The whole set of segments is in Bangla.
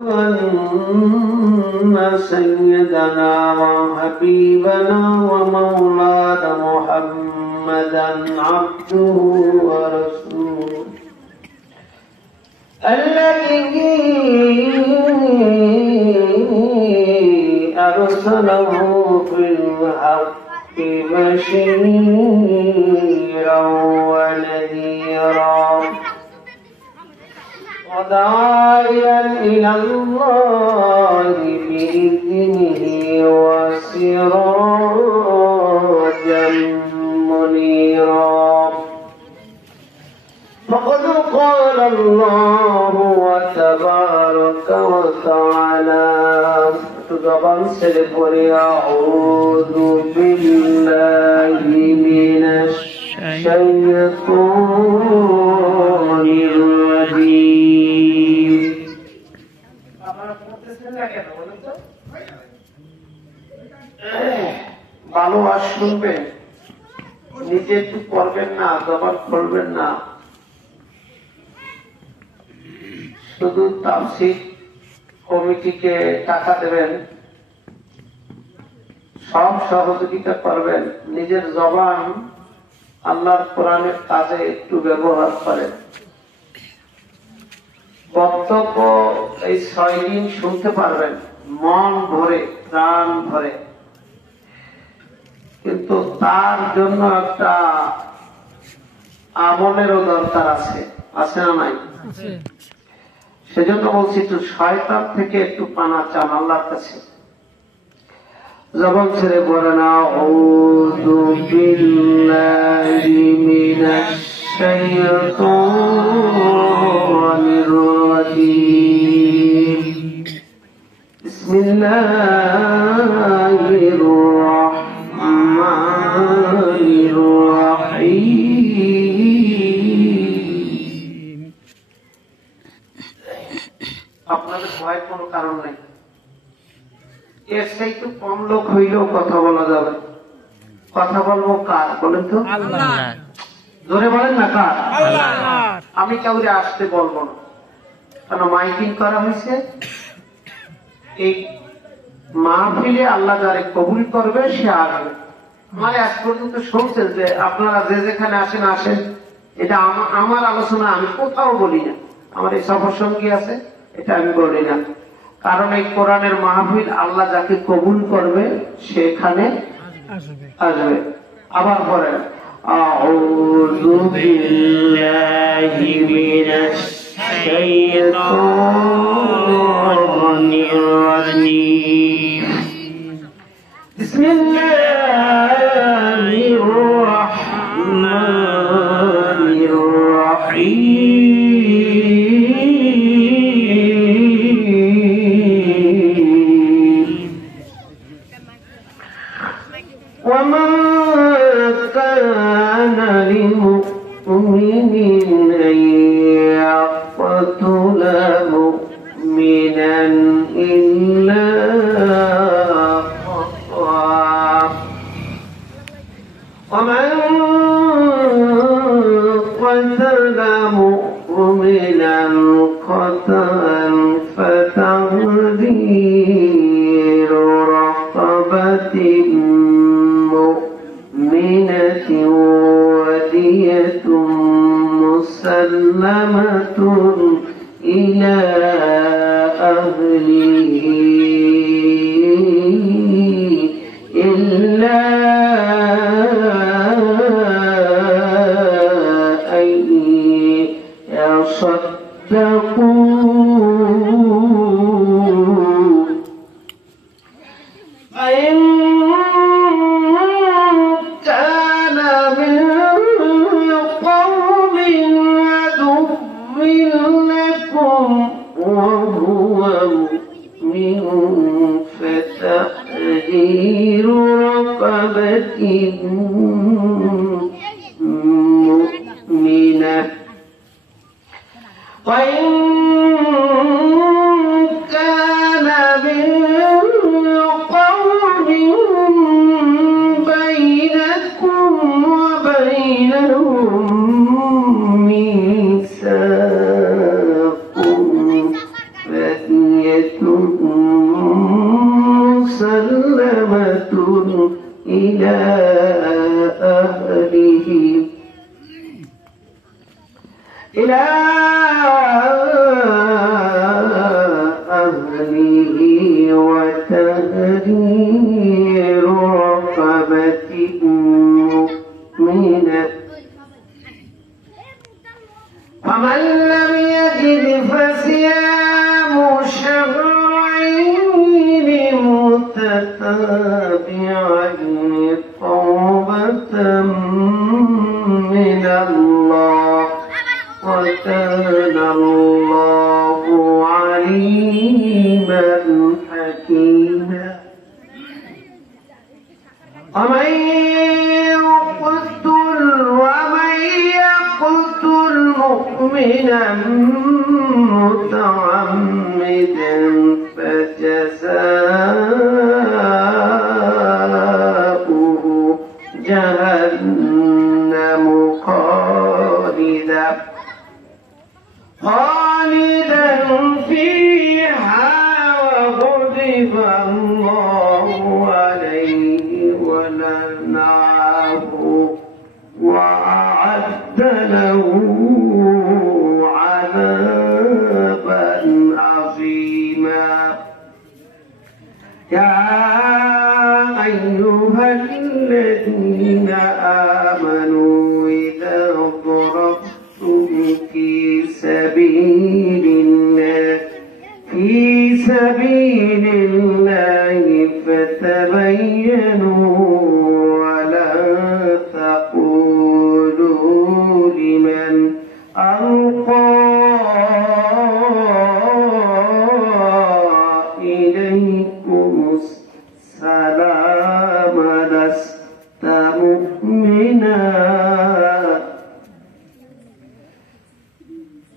أن سيدنا وحبيبنا ومولانا محمدا عبده ورسوله الذي أرسله في الحق بشيرا ونذيرا وداعيا إلى الله بإذنه وسراجا منيرا فقد قال الله وتبارك وتعالى تدبر سلفوري أعوذ بالله من الشيطان الرجيم ভালো আর শুনবেন, নিজে একটু করবেন না, জবান করবেন না, শুধু তাফসীর কমিটিকে টাকা দেবেন, সব সহযোগিতা করবেন, নিজের জবান আল্লাহর কোরআনের কাজে একটু ব্যবহার করেন। বক্তব্য এই 6 দিন শুনতে পারবেন মন ভরে, প্রাণ ভরে, কিন্তু তার জন্য একটা আমলেরও দরকার আছে, আছে না নাই? সেজন্য বলছি একটু শয়তান থেকে একটু পানা চান আল্লাহর কাছে। জবান ছেড়ে বলেন আউযু বিল্লাহি মিনাশ শাইতানির রাজীম। বিসমিল্লাহির রাহমানির রাহিম। আপনাদের ভয়ের কোনো কারণ নেই, এর সেই তো কম লোক হইলেও কথা বলা যাবে। কথা বলবো কার বলেন তো? আল্লাহ। জোরে বলেন না কার? আল্লাহ। আমি কাউরে আসতে বলবো না, কারণ মাইকিং করা হয়েছে। এই মাহফিলে আল্লাহ যারে কবুল করবে সে আসবে। মানে আজ পর্যন্ত শুনছেন যে আপনারা যে যেখানে আসেন আসেন, এটা আমার আলোচনা আমি কোথাও বলি না। আমার এই সফর সঙ্গী আছে, এটা আমি বলি না, কারণ এই কোরআনের মাহফিল আল্লাহ যাকে কবুল করবে সেখানে আসবে। আবার পরে আউযু বিল্লাহি মিনাশ শাইতানির রাজীম। বিসমিল্লাহির রাহমানির রাহিম। وما كان لمؤمن أن يقتل مؤمنا إلا خطأ ومن قتل مؤمنا خطأ فتحرير رقبة مؤمنة ودية مسلمة إلى أهله إلا أن يصدقوا فتحرير رقبة مؤمنة وإن كان من قوم بينكم وبينهم ميثاق فدية مسلمة إلى أهله وتهرير رقبة مؤمنة فمن لم يجد فصيام شهرين متتابعين توبة من الله وكان الله عليما حكيما ومن يقتل مؤمنا متعمدا فجزاؤه جهنم خالدا فيها وغضب الله عليه ولعنه وأعد له عذابا عظيما يا أيها الذين آمنوا إذا ضربتم في سبيل الله فتبينوا ولا تقولوا لمن ألقى إليكم السلام لست مؤمنا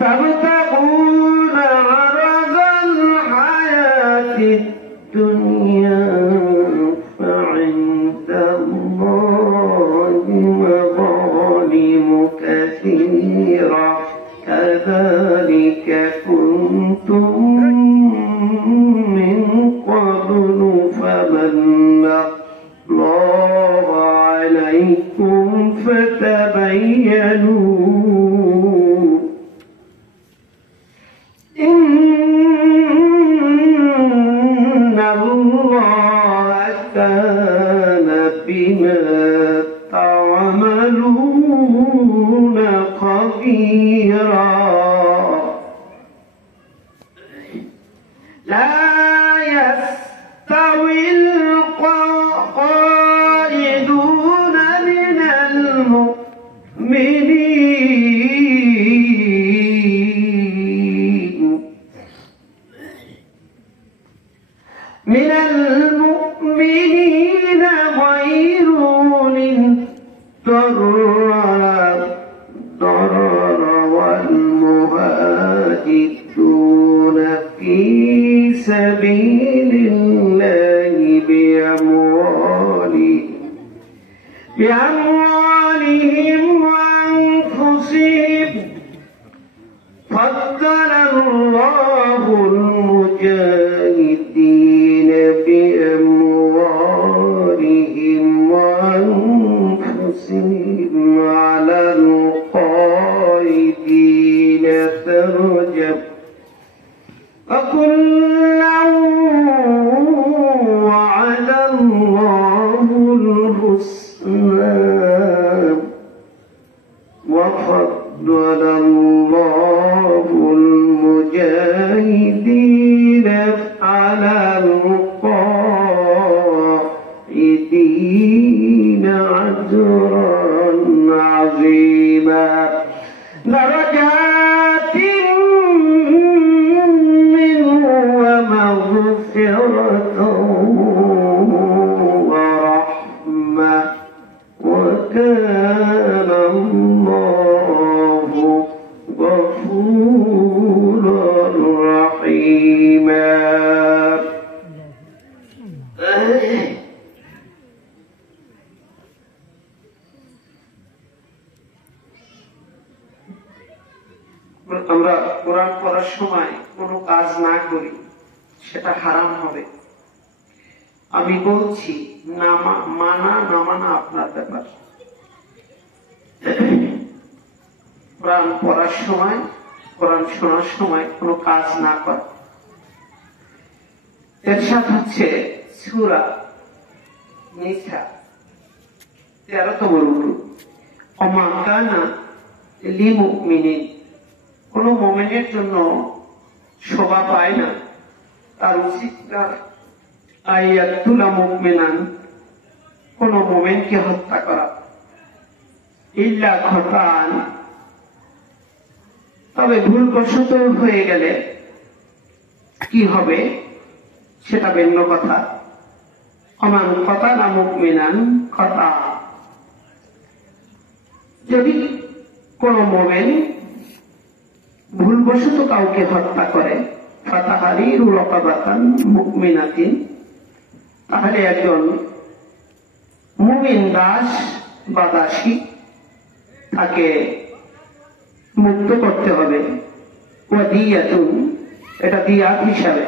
تبتغون عرض الحياة الدنيا فعند الله مظالم كثيرة كذلك كنتم من قبل فمن الله عليكم فتبينوا إن الله كان بما تعملون خبيرا لا يستوي القائدون من المؤمنين غير أولي الضرر والمهاجرون في سبيل الله بأموالهم وأنفسهم فضل الله المجاهدين بأموالهم وأنفسهم على القائدين درجة وكلا وعد الله الحسنى وفضل الله المجاهدين সেটা হারাম হবে। আমি বলছি মানা না মানা আপনার ব্যাপার। কোরআন পড়ার সময়, কোরআন শোনার সময় কোনো কাজ না করা। এরশাদ হচ্ছে সূরা নিসা 13তম রুকু, ওমা কানা লিমুমিনিন, কোন মুমিনের জন্য শোভা পায় না, তার উচিত না আইয়াতুলা মুমিনান, কোন মুমিনকে হত্যা করা, ইল্লা খতান, তবে ভুলবশত হয়ে গেলে কি হবে সেটা ভিন্ন কথা। অমান কতালা মুমিনান খতা, যদি কোন মুমিন ভুলবশত কাউকে হত্যা করে, ফাতাহরিরু রাকাবাতান মুমিনাতিন, তাহলে একজন মুমিন দাস বা দাসী তাকে মুক্ত করতে হবে। ওয়া দিয়াতুন, এটা দিয়াত হিসাবে,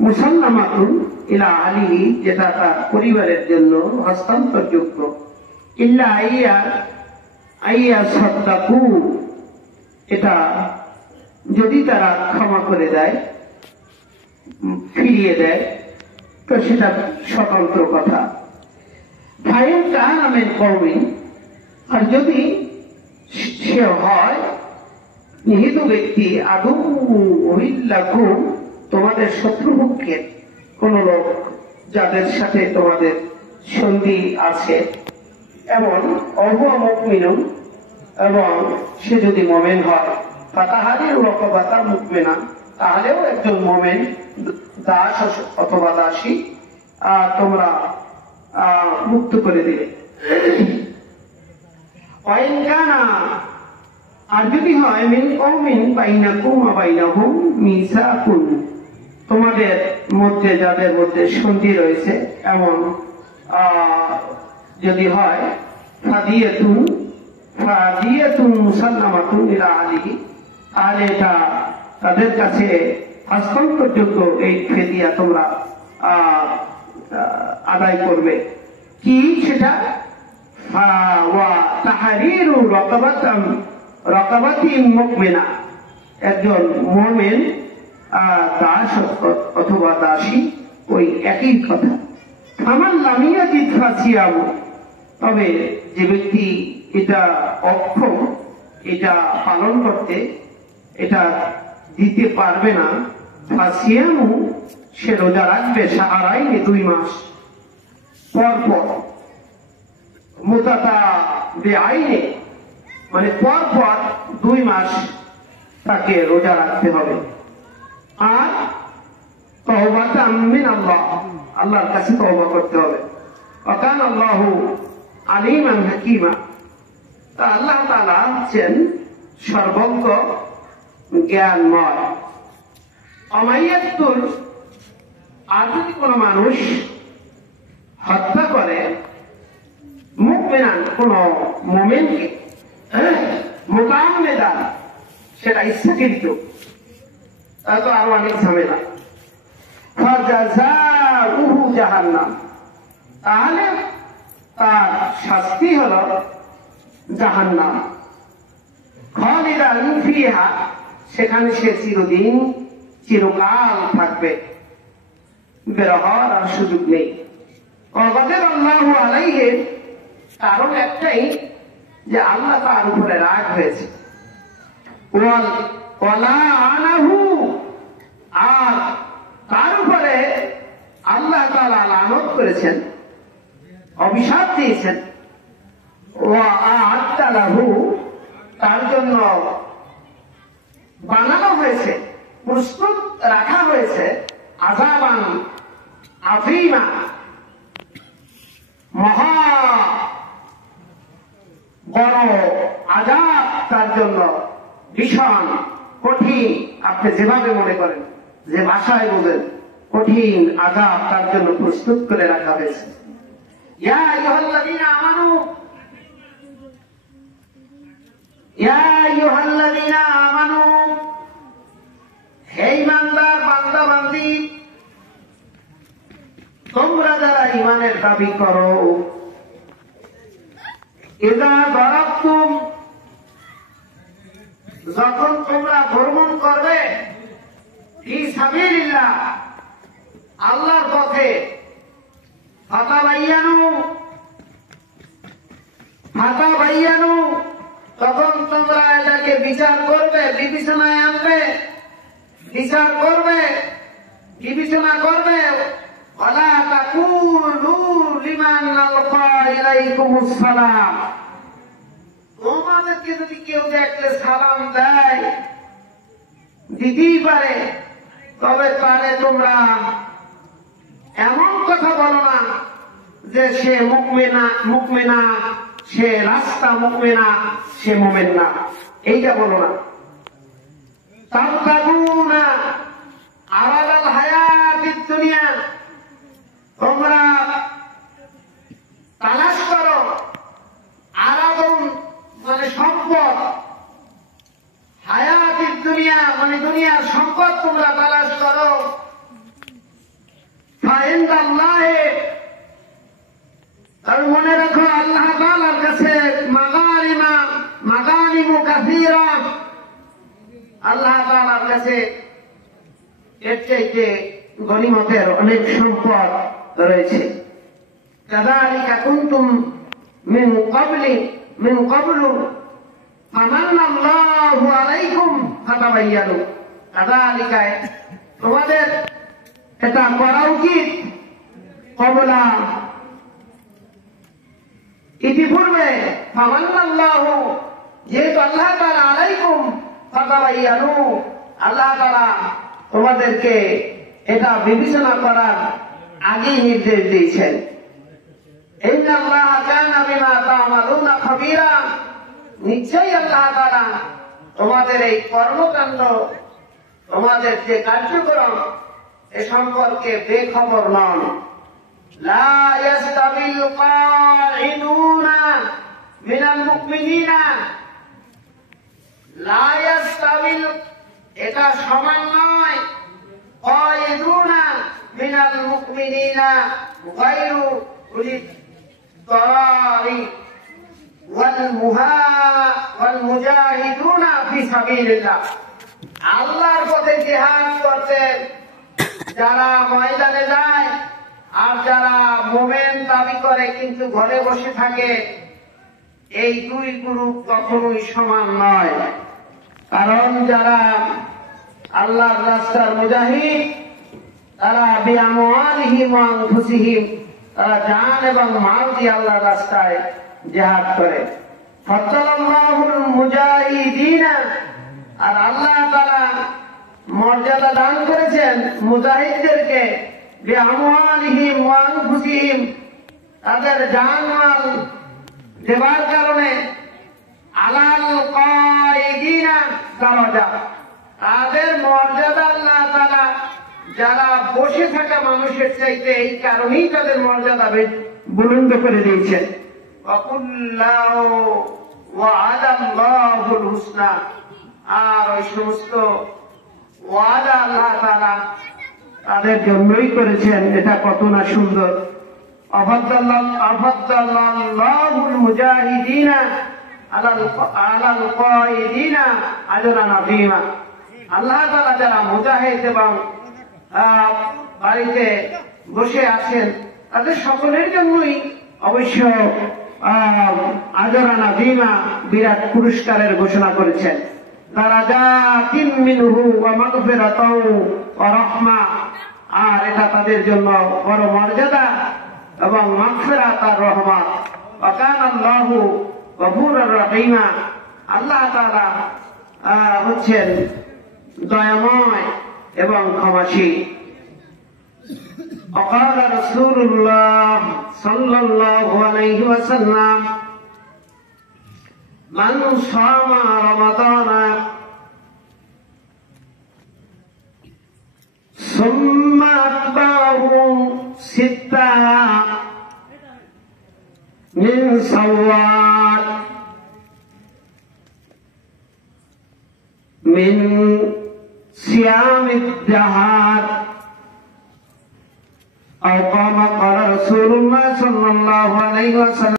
মুসাল্লামাতুন ইলা আলিহি, যেটা তার পরিবারের জন্য হস্তান্তরযোগ্য, ইল্লা আইয়া সাদ্দাকু, এটা যদি তারা ক্ষমা করে দেয়, ফিরিয়ে দেয়, তো সেটা স্বতন্ত্র কথা। ফাইন কানা মিন কওমিন, আর যদি সে হয় নিহিত ব্যক্তি আদুউল্লাকুম, তোমাদের শত্রুপক্ষের কোন লোক যাদের সাথে তোমাদের সন্ধি আছে, এমন অহুয়া মুমিনুন, এবং সে যদি মুমিন হয়, ফাতাহরিরু রাকাবাতা মুমিনা, তাহলেও একজন মুমিন দাস অথবা দাসী তোমরা মুক্ত করে দিলে। ওয়াইন কানা, আর যদি হয় মিন কওমিন বাইনাকুম ওয়া বাইনাহুম মিসাকুন, তোমাদের মধ্যে যাদের মধ্যে সন্ধি রয়েছে, এমন যদি হয়, ফাদিয়াতুন মুসাল্লামাতুন ইলা আলিহি, তাহলে এটা তাদের কাছে হস্তান্তরযোগ্য, এই ফিদিয়া তোমরা আদায় করবে। কি সেটা? ওয়া তাহরিরু রাকাবাতিন মুমিনা, একজন মুমিন দাস অথবা দাসী, ওই একই কথা। ফামান লাম ইয়াজিদ ফাসিয়াম, তবে যে ব্যক্তি এটা অক্ষম, এটা পালন করতে, এটা দিতে পারবে না, ফাসিয়ামু, সে রোজা রাখবে শাহরাইনে, 2 মাস পর পর, মুতাতাবিআইনে, মানে পর পর 2 মাস তাকে রোজা রাখতে হবে। আর তাওবাতাম মিনাল্লাহ, আল্লাহর কাছে তওবা করতে হবে। ওয়া কানা আল্লাহু আলিমান হাকীমা, তা আল্লাহ তাআলা হচ্ছেন সর্বজ্ঞ জ্ঞানময়। অমাইয়াতুল, আর যদি কোনো মানুষ হত্যা করে মুমিনান, কোন মুমিনকে, মুতাআম্মিদান, সেটা ইচ্ছাকৃত, তা তো আরো অনেক ঝামেলা। ফাজাযাউহু জাহান্নাম, তাহলে তার শাস্তি হল জাহান্নাম। খালিদান ফিহা, সেখানে সে চিরদিন চিরকাল থাকবে, বের হওয়ার আর সুযোগ নেই। ওয়াগাদির আল্লাহু আলাইহি, কারণ একটাই, যে আল্লাহ তার উপরে রাগ হয়েছে। ওয়ালা আনাহু, আর তার উপরে আল্লাহ তাআলা লানত করেছেন, অভিশাপ দিয়েছেন। ওয়া আ'আদ্দা লাহু, তার জন্য বানানো হয়েছে, প্রস্তুত রাখা হয়েছে, আযাবান আযীমা, মহা বড় আযাব তার জন্য, ভীষণ কঠিন, আপনি যেভাবে মনে করেন, যে ভাষায় বলেন, কঠিন আযাব তার জন্য প্রস্তুত করে রাখা হয়েছে। ইয়া আইয়ুহাল্লাযীনা আমানু, ইয়া আইয়ুহাল্লাযীনা আমানু, হে ঈমানদার বান্দা বান্দী, তোমরা যারা ঈমানের দাবি করো, ইযা দারাবতুম, যখন তোমরা ভ্রমণ করবে, ফি সাবিলিল্লাহ, আল্লাহর পথে, ফাতাবাইয়ানু, তখন তোমরা এটাকে বিচার করবে, বিবেচনায় আনবে, বিচার করবে, বিবেচনা করবে। ওয়ালা তাকুলু লিমান আলকা ইলাইকুমুস সালাম, তোমাদেরকে যদি কেউ দেখলে সালাম দেয়, দিতেই পারে, তবে পারে তোমরা এমন কথা বলো না যে সে মুকমিনা, সে রাস্তা মুকমিনা, সে মুমিন না, এইটা বলো না। তাবতাগুনা আরাদাল হায়াতিদ দুনিয়া, তোমরা তালাশ করো, আরাদুন মানে সম্পদ, হায়াতিদ দুনিয়া মানে দুনিয়ার সম্পদ তোমরা তালাশ করো। ফাইন্দাল্লাহি, তবে মনে রাখো আল্লাহ তাআলার কাছে মাগানিমু কাসীরা, আল্লাহ তাআলার কাছে এর চাইতে গনিমতের অনেক সম্পদ রয়েছে। কাযালিকা কুনতুম মিন ক্বাবলু ফামান্নাল্লাহু আলাইকুম ফাতাবায়ানু, কাযালিকা, তোমাদের এটা করা উচিত। কবলা, ইতিপূর্বে, ফামান্নাল্লাহু, যেহেতু আল্লাহ তাআলা আলাইকুম ফাতাবায়ানু, আল্লাহ তাআলা তোমাদেরকে এটা বিবেচনা করার আগেই নির্দেশ দিয়েছেন। ইন্নাল্লাহা কানা বিমা তা'মালুনা খাবীরা, নিশ্চয়ই আল্লাহ তাআলা তোমাদের এই কর্মকাণ্ড, তোমাদের যে কার্যক্রম, এ সম্পর্কে বেখবর নন। লা ইয়াস্তাবিল কাঈদুনা মিনাল মুমিনিনা, লা ইয়াস্তাবিল, এটা সমান নয়, কাঈদুনা মিনাল মুমিনিনা গায়রু উলিদ দারারি ওয়াল মুজাহিদুনা ফি সাবিলিল্লাহ, আল্লাহর পথে জিহাদ করতে যারা ময়দানে যায় আর যারা মুমিন দাবি করে কিন্তু ঘরে বসে থাকে, এই দুই গ্রুপ কখনোই সমান নয়। কারণ যারা আল্লাহর রাস্তার মুজাহিদ, তারা বিআমওয়ালিহিম ওয়া আনফুসিহিম, তারা জান এবং মাল দিয়ে আল্লাহর রাস্তায় জিহাদ করে। ফাদ্দালাল্লাহুল মুজাহিদিনা, আর আল্লাহ তাআলা মর্যাদা দান করেছেন মুজাহিদদেরকে, বিআমওয়ালিহিম ওয়া আনফুসিহিম, তাদের জান মাল দেবার কারণে, আলাল কাঈদিনা দারাজা, তাদের মর্যাদা আল্লাহ তাআলা যারা বসে থাকা মানুষের চাইতে এই কারণেই তাদের মর্যাদা বুলন্দ করে দিয়েছেন। ওয়াকুল্লাহু ওয়া'দাল্লাহুল হুসনা, আর ওই সমস্ত ওয়াদা আল্লাহ তাআলা তাদের জন্যই করেছেন, এটা কত না সুন্দর। আফাদ্দাল্লাহুল মুজাহিদিনা আলাল কাঈদিনা আজরান আযীমা, আল্লাহ তাআলা যারা মুজাহিদ এবং বাড়িতে বসে আছেন তাদের সকলের জন্যই অবশ্য আজরান আযীমা, বিরাট পুরস্কারের ঘোষণা করেছেন। দারাজাতিন মিনহু ওয়া মাগফিরাতাও ওয়া রাহমা, আর এটা তাদের জন্য বড় মর্যাদা এবং মাগফিরাত আর রহমত। ওয়া কানা আল্লাহু গফুরুর রহিমা, আল্লাহ তাআলা হচ্ছেন দয়াময় এবং ক্ষমাশীল। وقال رسول الله صلى الله عليه وسلم من صام رمضان ثم أتبعه ستا من شوال من صيام الدهر أو قام قال رسول الله صلى الله عليه وسلم